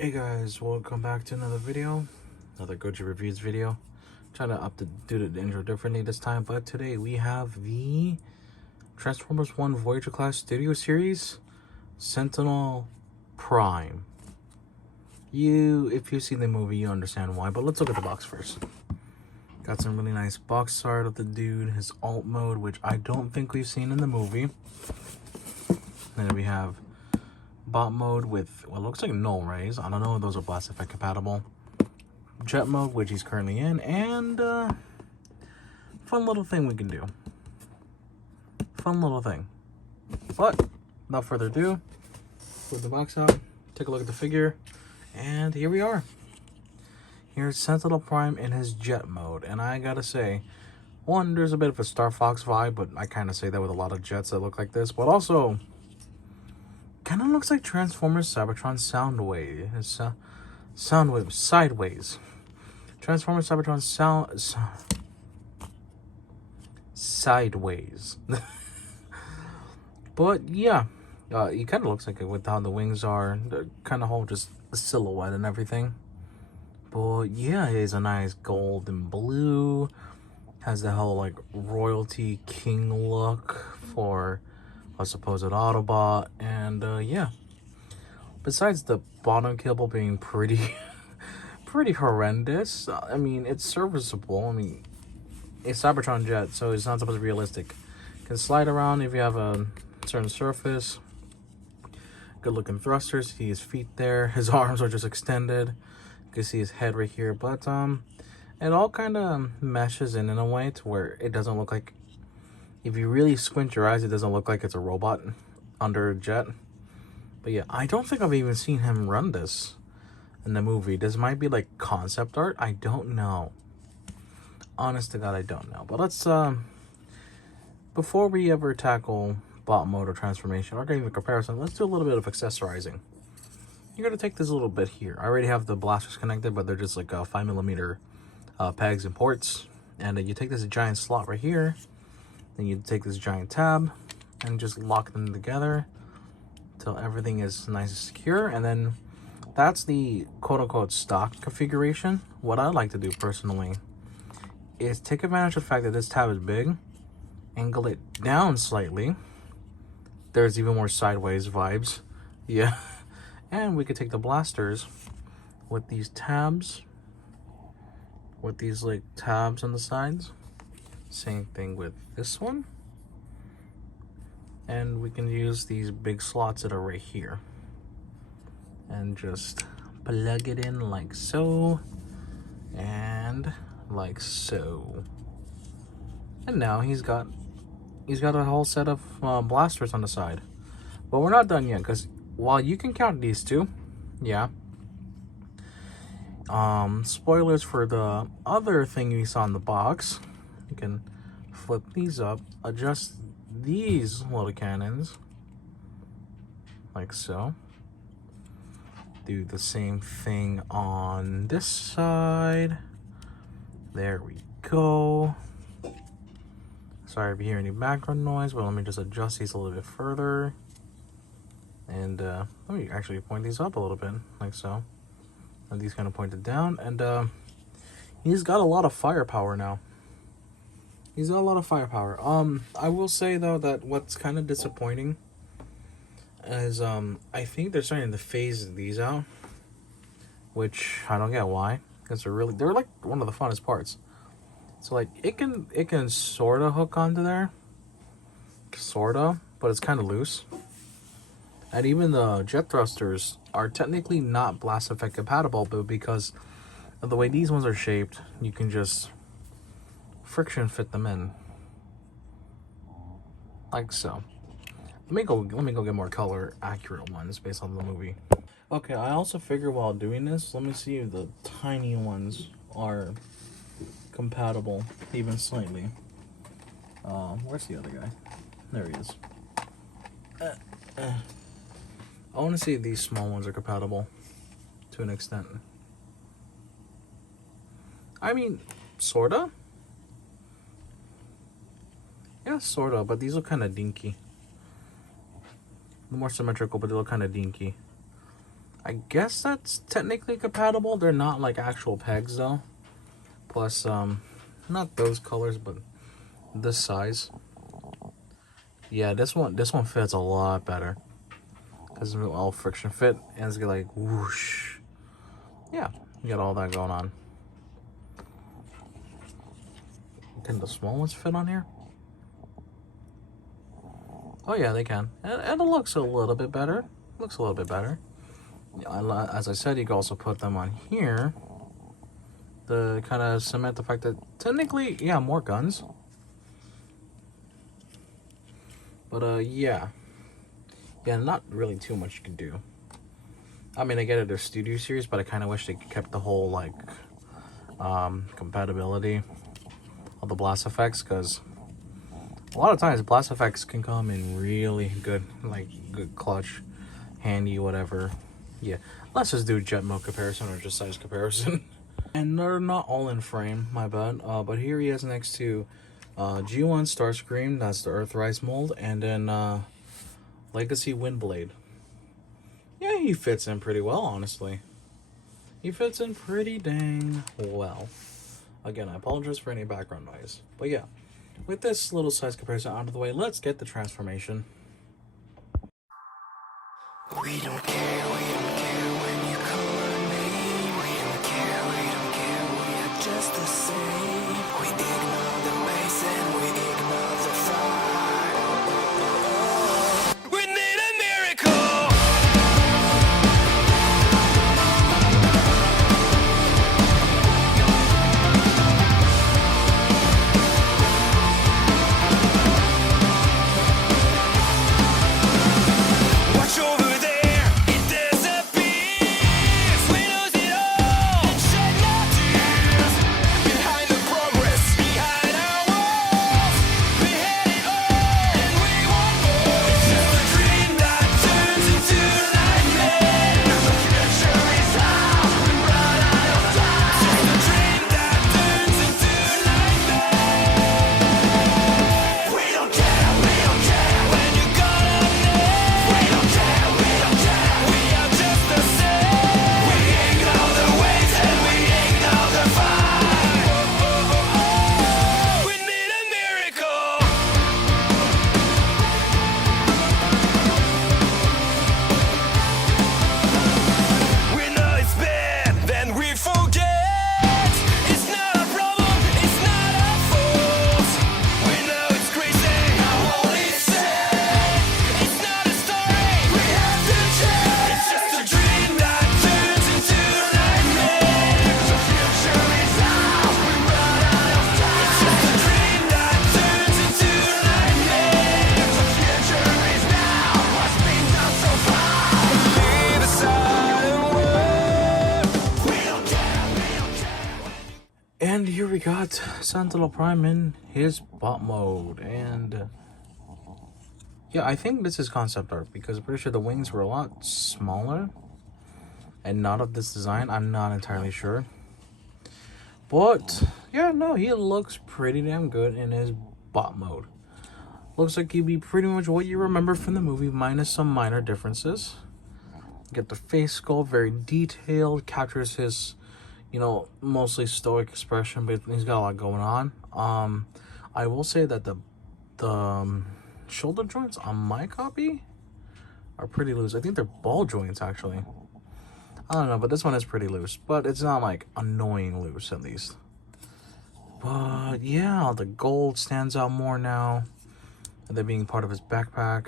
Hey guys, welcome back to another video, another Goji Reviews video. Trying to do the intro differently this time, but today we have the Transformers 1 Voyager class studio series, Sentinel Prime. If you've seen the movie, you understand why, but let's look at the box first. Got some really nice box art of the dude, his alt mode, which I don't think we've seen in the movie. And then we have bot mode with what looks like null rays. I don't know if those are blast effect compatible. Jet mode, which he's currently in, and fun little thing we can do. Fun little thing. But without further ado, put the box out, take a look at the figure, and here we are. Here's Sentinel Prime in his jet mode, and I gotta say, one, there's a bit of a Star Fox vibe, but I kind of say that with a lot of jets that look like this, but also kind of looks like Transformers Cybertron Sideways. Transformers Cybertron Sideways. But yeah, he kind of looks like it with how the wings are. They're kind of whole just a silhouette and everything. But yeah, he's a nice gold and blue. Has the whole like royalty king look for a supposed Autobot, and yeah, besides the bottom cable being pretty pretty horrendous, I mean, it's serviceable. I mean, a Cybertron jet, so it's not supposed to be realistic. Can slide around if you have a certain surface. Good looking thrusters. See his feet there. His arms are just extended. You can see his head right here, but it all kind of meshes in a way to where it doesn't look like, if you really squint your eyes, it doesn't look like it's a robot under a jet. But yeah, I don't think I've even seen him run this in the movie. This might be like concept art. I don't know. Honest to God, I don't know. But let's, before we ever tackle bot mode or transformation or even comparison, let's do a little bit of accessorizing. You're going to take this a little bit here. I already have the blasters connected, but they're just like 5mm pegs and ports. And then you take this giant slot right here. Then you take this giant tab and just lock them together until everything is nice and secure. And then that's the quote-unquote stock configuration. What I like to do personally is take advantage of the fact that this tab is big, angle it down slightly. There's even more sideways vibes. Yeah. And we could take the blasters with these tabs, with these like tabs on the sides. Same thing with this one. And we can use these big slots that are right here. And just plug it in like so. And like so. And now he's got a whole set of blasters on the side. But we're not done yet, because while you can count these two, yeah. Spoilers for the other thing you saw in the box. You can flip these up, adjust these little cannons like so. Do the same thing on this side. There we go. Sorry if you hear any background noise, but let me just adjust these a little bit further. And let me actually point these up a little bit, like so. And these kind of pointed down, and he's got a lot of firepower now. He's got a lot of firepower. I will say though that what's kind of disappointing is I think they're starting to phase these out, which I don't get why, because they're like one of the funnest parts. So like it can sort of hook onto there, sorta, but it's kind of loose. And even the jet thrusters are technically not blast effect compatible, but because of the way these ones are shaped, you can just friction fit them in. Like so. Let me go get more color accurate ones based on the movie. Okay, I also figure while doing this, let me see if the tiny ones are compatible, even slightly. Where's the other guy? There he is. I want to see if these small ones are compatible to an extent. I mean, sorta. Yeah, sorta, but these look kind of dinky. More symmetrical, but they look kind of dinky. I guess that's technically compatible. They're not like actual pegs though. Plus, not those colors, but this size. Yeah, this one fits a lot better because it's all friction fit and it's like whoosh. Yeah, you got all that going on. Can the small ones fit on here? Oh yeah, they can, and it looks a little bit better. Looks a little bit better. As I said, you can also put them on here to kind of cement the fact that technically, yeah, more guns. But yeah, not really too much you can do. I mean, I get it, they're Studio Series, but I kind of wish they kept the whole like compatibility of the blast effects, because a lot of times blast effects can come in really good, like good clutch, handy, whatever. Yeah, let's just do jet mode comparison or just size comparison. And they're not all in frame, my bad. But here he is next to G1 Starscream, that's the Earthrise mold, and then Legacy Windblade. Yeah, he fits in pretty well, honestly. He fits in pretty dang well. Again, I apologize for any background noise. But yeah, with this little size comparison out of the way, let's get the transformation. We don't care when you call our name. We don't care, we are just the same. We ignore the race and we ignore the fight. We need a miracle. Watch over there, it disappears. We lose it all and shed no tears. Behind the progress, behind our walls, we had it all and we want more. It's just a dream that turns into nightmare. The future is ours, we run out of time. Just a dream that turns into nightmare. We don't care when you got a name. We don't care, we are just the same. We ignore the waves and we ignore the fight. We need a miracle. We know it's bad, then we forget. It's not a problem, it's not our fault. We know it's crazy, how all is said. It's not a story, we have to change. It's just a dream that turns into nightmare. The future is ours, we run out of time. It's just a dream that turns into nightmare. The future is now, what's been done so far. Leave a silent word. We don't care. And here we got Sentinel Prime in his bot mode, and yeah, I think this is concept art because I'm pretty sure the wings were a lot smaller and not of this design. I'm not entirely sure, but yeah, no, he looks pretty damn good in his bot mode. Looks like he'd be pretty much what you remember from the movie, minus some minor differences. Get the face sculpt, very detailed, captures his, mostly stoic expression, but he's got a lot going on. I will say that the shoulder joints on my copy are pretty loose. I think they're ball joints, actually. I don't know, but this one is pretty loose, but it's not like annoying loose, at least. But yeah, the gold stands out more now, and they're being part of his backpack.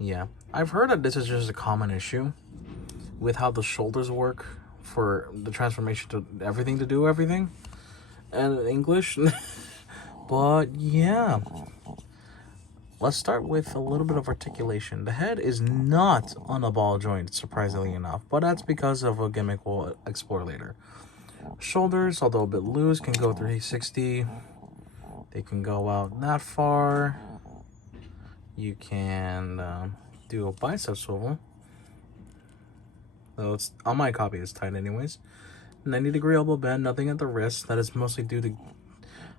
Yeah, I've heard that this is just a common issue with how the shoulders work for the transformation to everything to do everything and English. But yeah, let's start with a little bit of articulation. The head is not on a ball joint, surprisingly enough, but that's because of a gimmick we'll explore later. Shoulders, although a bit loose, can go 360. They can go out that far. You can do a bicep swivel. So it's on my copy, it's tight anyways. 90-degree elbow bend, nothing at the wrist. That is mostly due to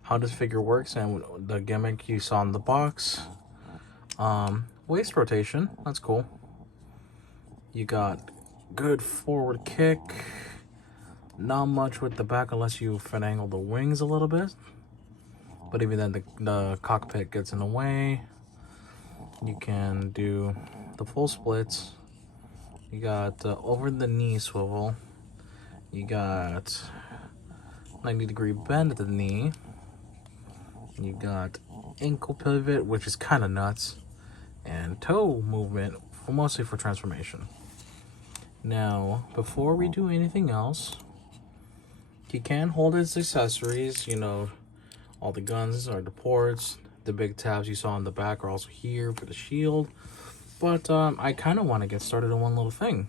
how this figure works and the gimmick you saw in the box. Waist rotation, that's cool. You got Good forward kick. Not much with the back unless you finagle the wings a little bit. But even then, the cockpit gets in the way. You can do the full splits. You got over the knee swivel. You got 90-degree bend at the knee. You got ankle pivot, which is kind of nuts. And toe movement, mostly for transformation. Now, before we do anything else, you can hold its accessories, you know, all the guns are the ports, the big tabs you saw on the back are also here for the shield, but I kind of want to get started on one little thing.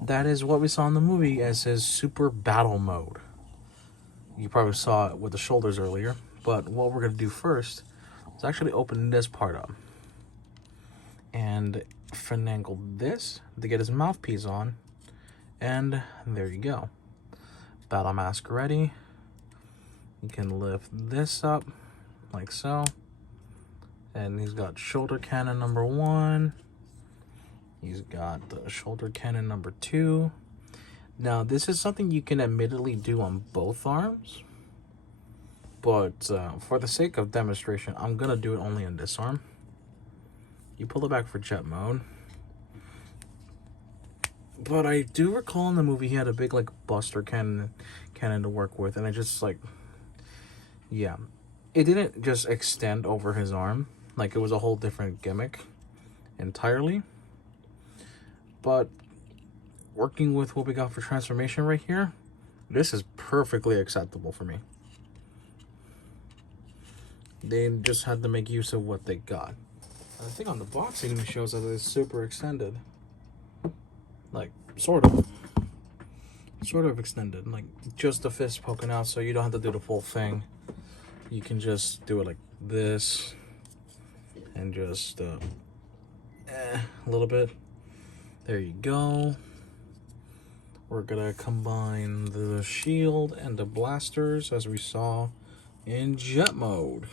That is what we saw in the movie as his super battle mode. You probably saw it with the shoulders earlier, but what we're going to do first is actually open this part up and finagle this to get his mouthpiece on, and there you go. Battle mask ready. You can lift this up like so, and he's got shoulder cannon number 1. He's got the shoulder cannon number 2. Now this is something you can admittedly do on both arms, but for the sake of demonstration, I'm gonna do it only on this arm. You pull it back for jet mode. But I do recall in the movie he had a big like buster cannon to work with, and it just like, yeah, it didn't just extend over his arm, like it was a whole different gimmick entirely. But working with what we got for transformation right here, this is perfectly acceptable for me. They just had to make use of what they got. I think on the box it even shows that it's super extended. Like, sort of extended. Like, just the fist poking out, so you don't have to do the full thing. You can just do it like this. And just, a little bit. There you go. We're gonna combine the shield and the blasters as we saw in jet mode.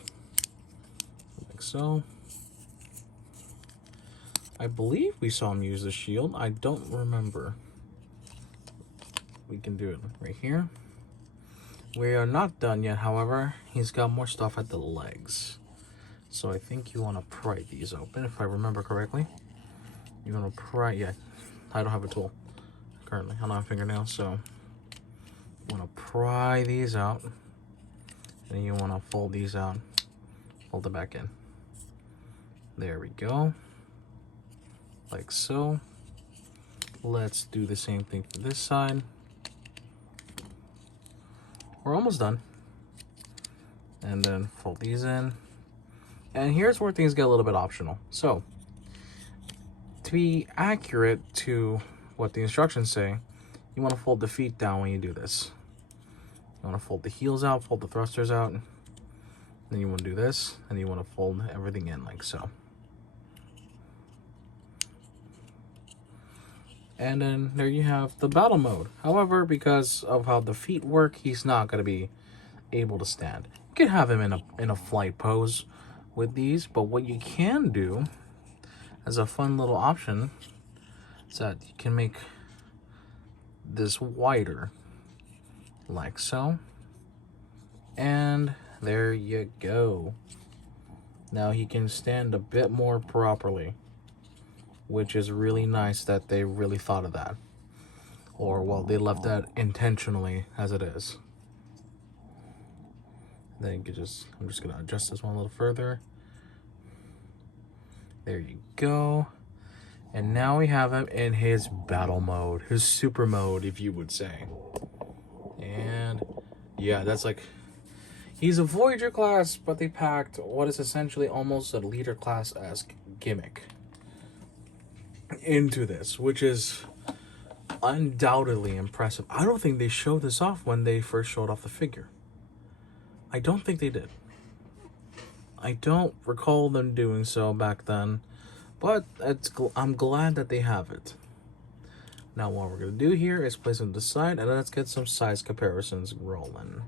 Like so. I believe we saw him use the shield. I don't remember. We can do it right here. We are not done yet, however. He's got more stuff at the legs. So I think you want to pry these open, if I remember correctly. You want to pry, yeah. I don't have a tool currently. I don't have fingernails, so you want to pry these out. And you want to fold these out. Fold it back in. There we go. Like so. Let's do the same thing for this side. We're almost done. And then fold these in. And here's where things get a little bit optional. So, to be accurate to what the instructions say, you want to fold the feet down when you do this. You want to fold the heels out, fold the thrusters out. Then you want to do this, and you want to fold everything in like so. And then there you have the battle mode. However, because of how the feet work, he's not going to be able to stand. You can have him in a flight pose with these, but what you can do as a fun little option is that you can make this wider like so. And there you go. Now he can stand a bit more properly, which is really nice that they really thought of that. Or, well, they left that intentionally as it is. Then you can just, I'm just gonna adjust this one a little further. There you go. And now we have him in his battle mode, his super mode, if you would say. And yeah, that's like, he's a Voyager class, but they packed what is essentially almost a leader class-esque gimmick into this, which is undoubtedly impressive. I don't think they showed this off when they first showed off the figure. I don't think they did. I don't recall them doing so back then, but I'm glad that they have it. Now what we're going to do here is place them to the side, and let's get some size comparisons rolling.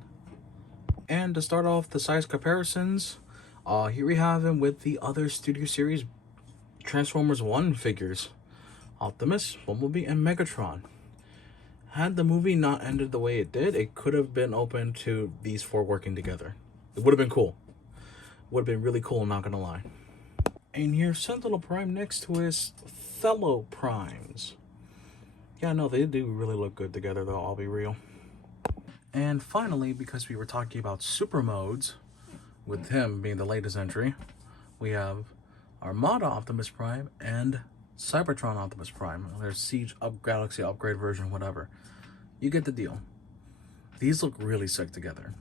And to start off the size comparisons, here we have him with the other Studio Series Transformers 1 figures. Optimus, Bumblebee, and Megatron. Had the movie not ended the way it did, it could have been open to these four working together. It would have been cool. Would have been really cool, I'm not gonna lie. And here's Sentinel Prime next to his fellow Primes. Yeah, no, they do really look good together, though, I'll be real. And finally, because we were talking about super modes, with him being the latest entry, we have Armada Optimus Prime and Cybertron Optimus Prime. Their Siege Galaxy upgrade version, whatever. You get the deal. These look really sick together.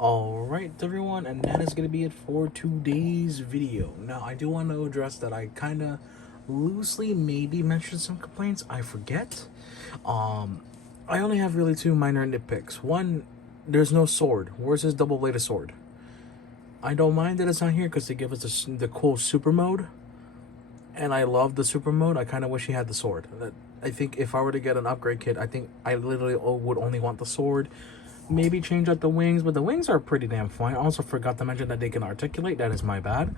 Alright everyone, and that is going to be it for today's video. Now, I do want to address that I kind of loosely maybe mentioned some complaints. I forget. I only have really two minor nitpicks. One, there's no sword. Where's his double-bladed sword? I don't mind that it's not here because they give us the cool super mode. And I love the super mode. I kind of wish he had the sword. I think if I were to get an upgrade kit, I think I literally would only want the sword. Maybe change out the wings, but the wings are pretty damn fine. I also forgot to mention that they can articulate. That is my bad.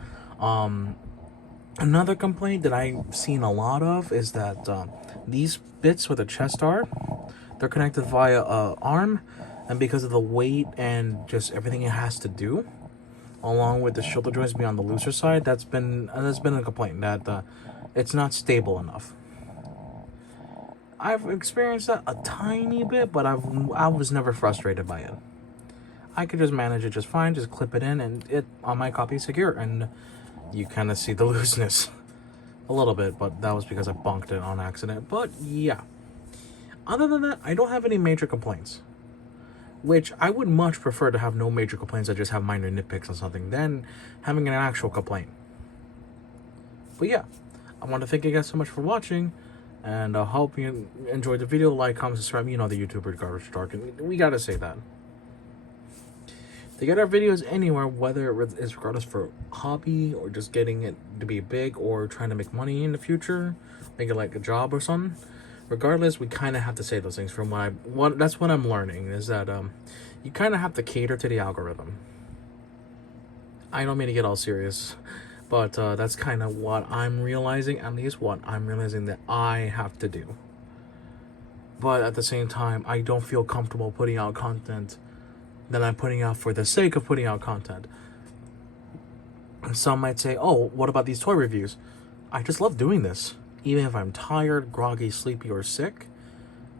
Another complaint that I've seen a lot of is that these bits where the chest are, they're connected via arm, and because of the weight and just everything it has to do, along with the shoulder joints being on the looser side, that's been a complaint that it's not stable enough. I've experienced that a tiny bit, but I was never frustrated by it. I could just manage it just fine, just clip it in, and it on my copy is secure, and you kind of see the looseness a little bit, but that was because I bunked it on accident. But yeah, other than that, I don't have any major complaints, which I would much prefer to have no major complaints. I just have minor nitpicks on something than having an actual complaint. But yeah, I want to thank you guys so much for watching, and I hope you enjoyed the video. Like, comment, subscribe. You know the YouTuber garbage dark, and we gotta say that. To get our videos anywhere, whether it's regardless for hobby or just getting it to be big or trying to make money in the future, make it like a job or something. Regardless, we kind of have to say those things. From that's what I'm learning is that you kind of have to cater to the algorithm. I don't mean to get all serious, but that's kind of what I'm realizing. At least what I'm realizing that I have to do. But at the same time, I don't feel comfortable putting out content that I'm putting out for the sake of putting out content. And some might say, oh, what about these toy reviews? I just love doing this. Even if I'm tired, groggy, sleepy, or sick,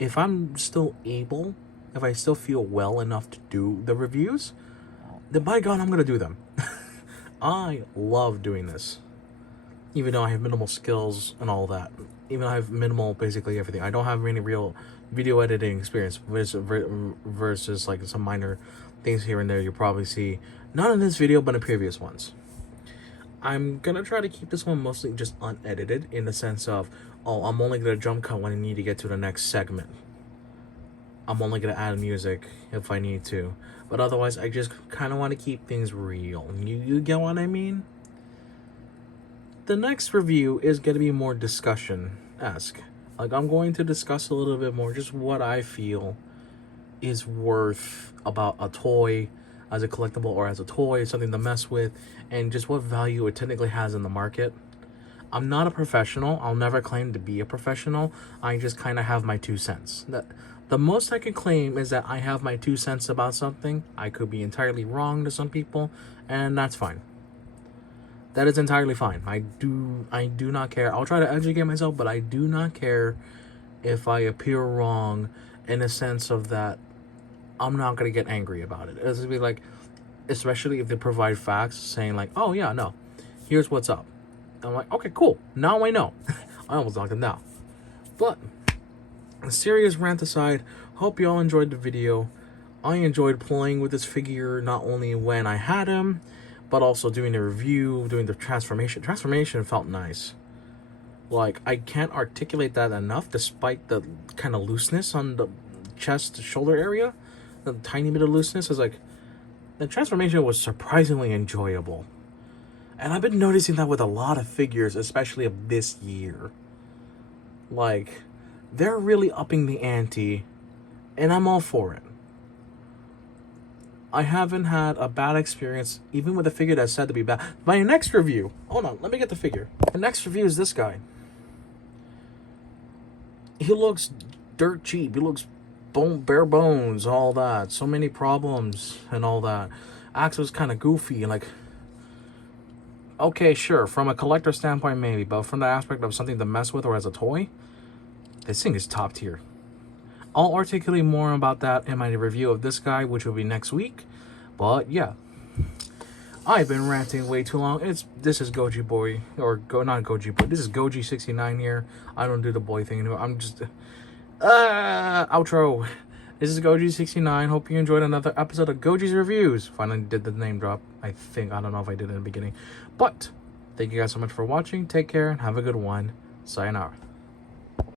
if I'm still able, if I still feel well enough to do the reviews, then by God, I'm going to do them. I love doing this. Even though I have minimal skills and all that. Even though I have minimal, basically everything. I don't have any real video editing experience versus like some minor things here and there you'll probably see. Not in this video, but in previous ones. I'm gonna try to keep this one mostly just unedited in the sense of, oh, I'm only gonna jump cut when I need to get to the next segment. I'm only gonna add music if I need to. But otherwise, I just kind of want to keep things real. You get what I mean? The next review is gonna be more discussion-esque. Like, I'm going to discuss a little bit more just what I feel is worth about a toy as a collectible or as a toy, something to mess with, and just what value it technically has in the market. I'm not a professional. I'll never claim to be a professional. I just kind of have my 2 cents. The most I can claim is that I have my 2 cents about something. I could be entirely wrong to some people, and that's fine. That is entirely fine. I do not care. I'll try to educate myself, but I do not care if I appear wrong in the sense of that I'm not going to get angry about it. It's going to be like, especially if they provide facts saying like, oh yeah, no, here's what's up. I'm like, okay, cool. Now I know. I almost knocked him down. But, serious rant aside, hope you all enjoyed the video. I enjoyed playing with this figure not only when I had him, but also doing the review, doing the transformation. Transformation felt nice. Like, I can't articulate that enough despite the kind of looseness on the chest shoulder area. The tiny bit of looseness is like, the transformation was surprisingly enjoyable. And I've been noticing that with a lot of figures, especially of this year. Like, they're really upping the ante, and I'm all for it. I haven't had a bad experience, even with a figure that's said to be bad. My next review, hold on, let me get the figure. The next review is this guy. He looks dirt cheap. He looks bare bones, all that. So many problems and all that. Axel's kind of goofy, like, okay, sure, from a collector standpoint, maybe, but from the aspect of something to mess with or as a toy, this thing is top tier. I'll articulate more about that in my review of this guy, which will be next week. But yeah, I've been ranting way too long. This is Goji Boy, or not Goji Boy. This is Goji 69 here. I don't do the boy thing anymore. I'm just outro. This is Goji 69. Hope you enjoyed another episode of Goji's Reviews. Finally did the name drop. I think, I don't know if I did it in the beginning, but thank you guys so much for watching. Take care and have a good one. Sayonara.